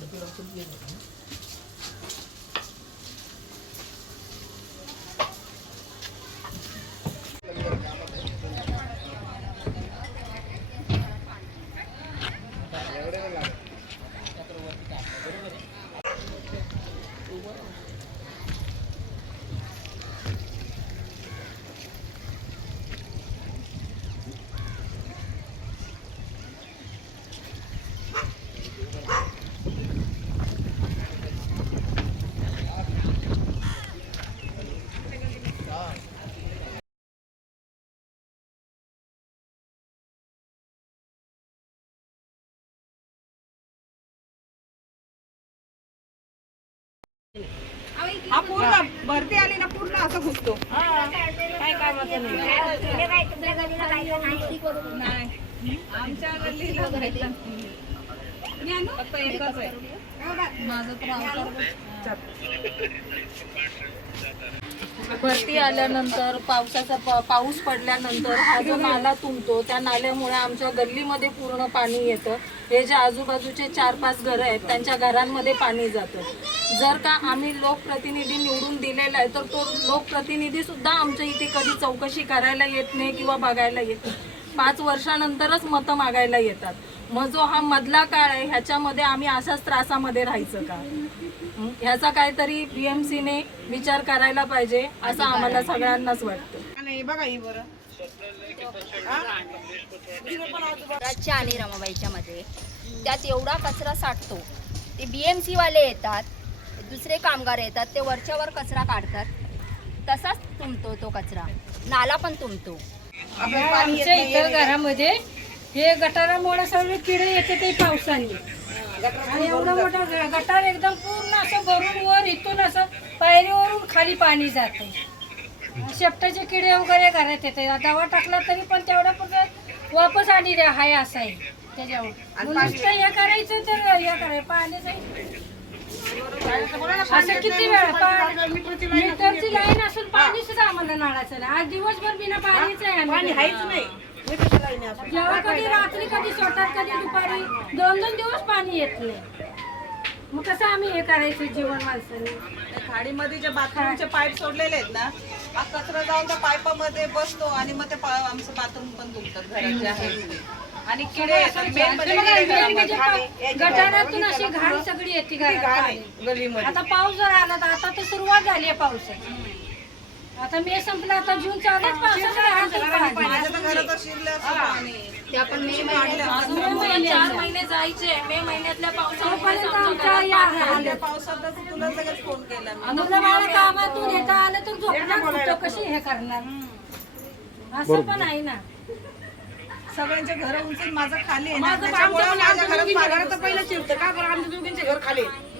porque lo estoy. हा पूर्ण भरती आली ना पूर्ण असं घुसतो. काय नाही. आमच्या गल्लीला भेटलं. फक्त एकच आहे. माझं तर भरती आल्यानंतर पावसाचा पा- पाऊस पडल्यानंतर हा जो नाला तुंबतो त्या नाल्यामुळे आमच्या गल्लीमध्ये पूर्ण पाणी येतं. हे जे आजूबाजूचे चार पाच घरं आहेत त्यांच्या घरांमध्ये पाणी जातं. जर का आम्ही लोकप्रतिनिधी निवडून दिलेला आहे तर तो लोकप्रतिनिधी सुद्धा आमच्या इथे कधी चौकशी करायला येत नाही किंवा बघायला येत नाही. पाच वर्षानंतरच मतं मागायला येतात. मग जो हा मधला काळ आहे ह्याच्यामध्ये आम्ही अशाच त्रासामध्ये राहायचं का? ह्याचा काहीतरी बीएमसीने विचार करायला पाहिजे असं आम्हाला सगळ्यांनाच वाटतं. आणि बघा ही बरं. राजच्या आणि रमाबाईच्या मध्ये. त्यात एवढा कचरा साठतो. ते बी एम सीवाले येतात दुसरे कामगार येतात ते वरच्यावर कचरा काढतात. तसाच तुंबतो तो कचरा. नाला पण तुंबतो आमच्या इथं घरामध्ये हे गटारामुळे सगळे किडे येते ते पावसाने. आणि एवढं मोठं गटार एकदम पूर्ण असं भरून वर इथून असं पायरीवरून खाली पाणी जातं. शेपटाचे किडे वगैरे घरात येते. दवा टाकला तरी पण तेवढा पण वापस आणि रे हाय असं आहे त्याच्यावर. नुसतं हे करायचं तर हे करायचं पाणी असं किती वेळ? नळाचं नाही आज दिवसभर बिना पाणीच आहे आम्ही जेव्हा कधी रात्री कधी सोडतात कधी दुपारी दोन दोन दिवस पाणी येत नाही. मग कसं आम्ही हे करायचं जीवन माणसाने? खाडीमध्ये जे बाथरूमचे पाईप सोडलेले आहेत ना हा कचरा जाऊन त्या पाईपामध्ये बसतो आणि मग ते पा- आमचं बाथरूम पण दुखतात घरात जे आहे ते. आणि किडे येतात. मेन म्हणजे किडे घरामध्ये. गटारातून अशी घाण सगळी येते घरात पाणी. आता पाऊस जर आला तर आता तर सुरुवात झाली आहे पावसाची. आता मे संपला आता जून चालू पाणी. मे महिन्यात चार महिने जायचे. मे महिन्यातल्या आमच्या पावसातच तुला लगेच फोन केला. मुलं कामातून येता आलं तर झोपणार कुठं? कशी हे करणार? असं पण आहे ना. सगळ्यांचे घर उंचून माझं खाली आहे ना. त्याच्यामुळे माझ्या घरात पाणी घुसतं. बाकी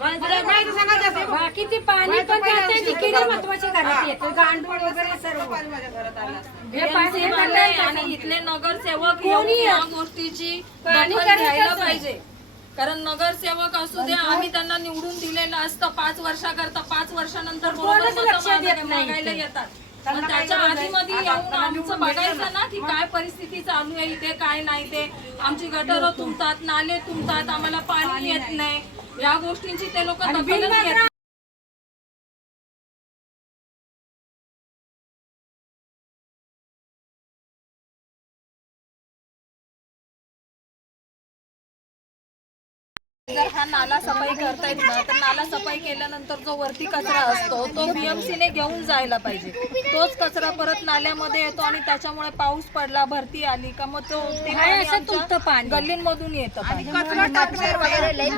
ते पाणी पण जाते किती महत्त्वाचे घरात येते गांडूळ वगैरे सर्व. पाणी माझ्या घरात आलं. असतं. हे पाणी आणि इथले नगरसेवक कोणी या गोष्टीची दखल घ्यायला. पाहिजे. कारण नगरसेवक असू दे आम्ही त्यांना निवडून दिलेलं असतं पाच वर्षाकरता. पाच वर्षानंतर बरोबर मागायला. येतात. त्याच्या आधीमध्ये येऊन आमचं बघायचं ना. की काय परिस्थिती चालू आहे इथे काय नाही ते. आमची गटर तुंबतात नाले तुंबतात आम्हाला पाणी येत नाही. या गोष्टींची ते लोक जर हा नाला सफाई करतायत ना तर नाला सफाई केल्यानंतर जो वरती कचरा असतो तो BMC ने घेऊन जायला पाहिजे. तोच कचरा परत नाल्यामध्ये येतो आणि त्याच्यामुळे पाऊस पडला भरती आली का मग तो ते पाणी आमच्या. गल्लींमधून येतं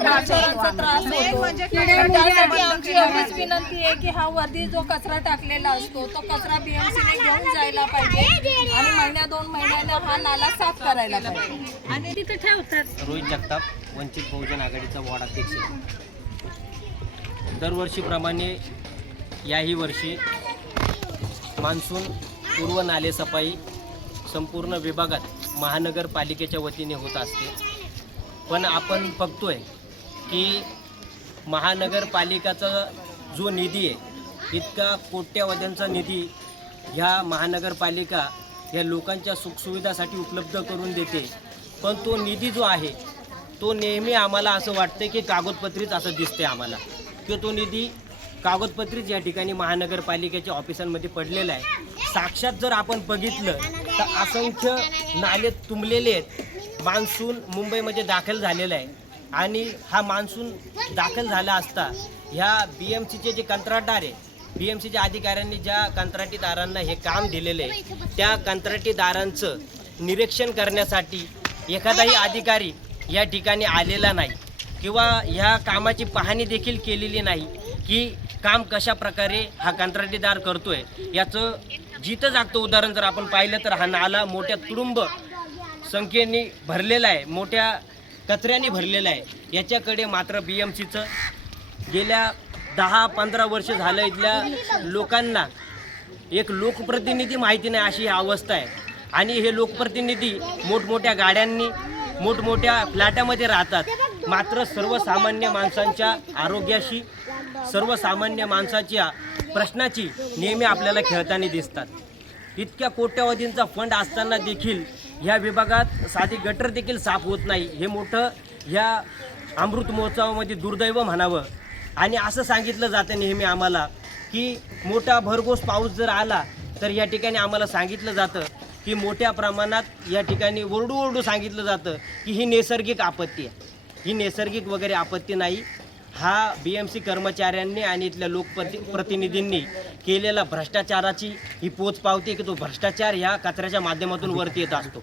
त्रास होतो. होतो. म्हणजे त्यासाठी आमची एवढीच विनंती आहे की हा वरती जो कचरा टाकलेला असतो तो कचरा बीएमसी ने घेऊन जायला पाहिजे. आणि महिन्या दोन महिन्याने हा नाला साफ करायला पाहिजे. आणि तिथे ठेवतात. रोहित जगताप वंचित बहुजन आघाडीचा वॉर्ड अध्यक्ष दरवर्षीप्रमाणे याही वर्षी मान्सून पूर्व नालेसफाई संपूर्ण विभागात महानगरपालिकेच्या वतीने होत असते. पण आपण बघतोय की महानगरपालिकाचा जो निधी आहे इतका कोट्यावध्यांचा निधी ह्या महानगरपालिका ह्या लोकांच्या सुखसुविधासाठी उपलब्ध करून देते. पण तो निधी जो आहे तो नेहमी आम्हाला असं वाटतं की कागदपत्रीच असं दिसते आम्हाला. की तो निधी कागदपत्रीच या ठिकाणी महानगरपालिकेच्या ऑफिसांमध्ये पडलेला आहे. साक्षात जर आपण बघितलं तर असंख्य नाले तुंबलेले आहेत. मान्सून मुंबईमध्ये दाखल झालेला आहे. आणि हा मान्सून दाखल झाला असता ह्या बी एम सीचे जे कंत्राटदार आहे बी एम सीच्या अधिकाऱ्यांनी ज्या कंत्राटीदारांना हे काम दिलेलं आहे त्या कंत्राटीदारांचं निरीक्षण करण्यासाठी एखादाही अधिकारी या ठिकाणी आलेला नाही किंवा ह्या कामाची पाहणी देखील केलेली नाही की काम कशा प्रकारे हा कंत्राटीदार करतोय. याचं जिथं जागतं उदाहरण जर आपण पाहिलं तर हा नाला मोठ्या तुडुंब संख्येने भरलेला आहे मोठ्या कचऱ्याने भरलेला आहे. याच्याकडे मात्र बी एम सीचं गेल्या दहा पंधरा वर्ष झालं इथल्या लोकांना एक लोकप्रतिनिधी माहिती नाही अशी ही अवस्था आहे. आणि हे लोकप्रतिनिधी मोठमोठ्या गाड्यांनी मोठमोठ्या फ्लॅटामध्ये राहतात. मात्र सर्वसामान्य माणसांच्या आरोग्याशी सर्वसामान्य माणसाच्या प्रश्नाची नेहमी आपल्याला खेळताना दिसतात. इतक्या कोट्यावधींचा फंड असताना देखील ह्या विभागात साधी गटर देखील साफ होत नाही. हे मोठं ह्या अमृत महोत्सवामध्ये दुर्दैव म्हणावं. आणि असं सांगितलं जातं नेहमी आम्हाला की मोठा भरघोस पाऊस जर आला तर या ठिकाणी आम्हाला सांगितलं जातं की मोठ्या प्रमाणात या ठिकाणी ओरडू ओरडू सांगितलं जातं की ही नैसर्गिक आपत्ती आहे. ही नैसर्गिक वगैरे आपत्ती नाही. हा बी एम सी कर्मचाऱ्यांनी आणि इथल्या लोकप्रति प्रतिनिधींनी केलेला भ्रष्टाचाराची ही पोच पावते की तो भ्रष्टाचार ह्या कचऱ्याच्या माध्यमातून वरती येत असतो.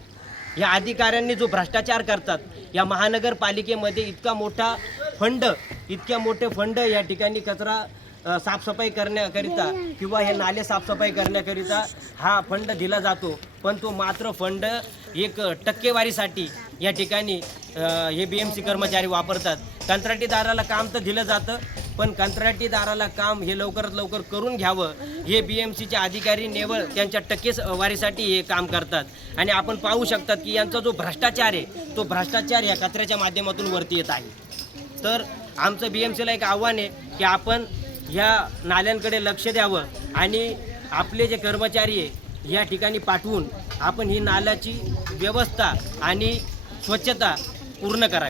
या अधिकाऱ्यांनी जो भ्रष्टाचार करतात या महानगरपालिकेमध्ये इतका मोठा फंड इतक्या मोठे फंड या ठिकाणी कचरा साफसफाई करण्याकरिता किंवा हे नाले साफसफाई करण्याकरिता हा फंड दिला जातो. पण तो मात्र फंड एक टक्केवारीसाठी या ठिकाणी हे बी एम सी कर्मचारी वापरतात. कंत्राटीदाराला काम तर दिलं जातं पण कंत्राटीदाराला काम हे लवकरात लवकर करून घ्यावं. हे बी एम सीचे अधिकारी नेवळ त्यांच्या टक्केवारीसाठी हे काम करतात. आणि आपण पाहू शकतात की यांचा जो भ्रष्टाचार आहे तो भ्रष्टाचार या कचऱ्याच्या माध्यमातून वरती येत आहे. तर आमचं बी एम सीला एक आव्हान आहे की आपण ह्या नाल्यांकडे लक्ष द्यावं आणि आपले जे कर्मचारी आहे या ठिकाणी पाठवून आपण ही नाल्याची व्यवस्था आणि स्वच्छता पूर्ण करावी.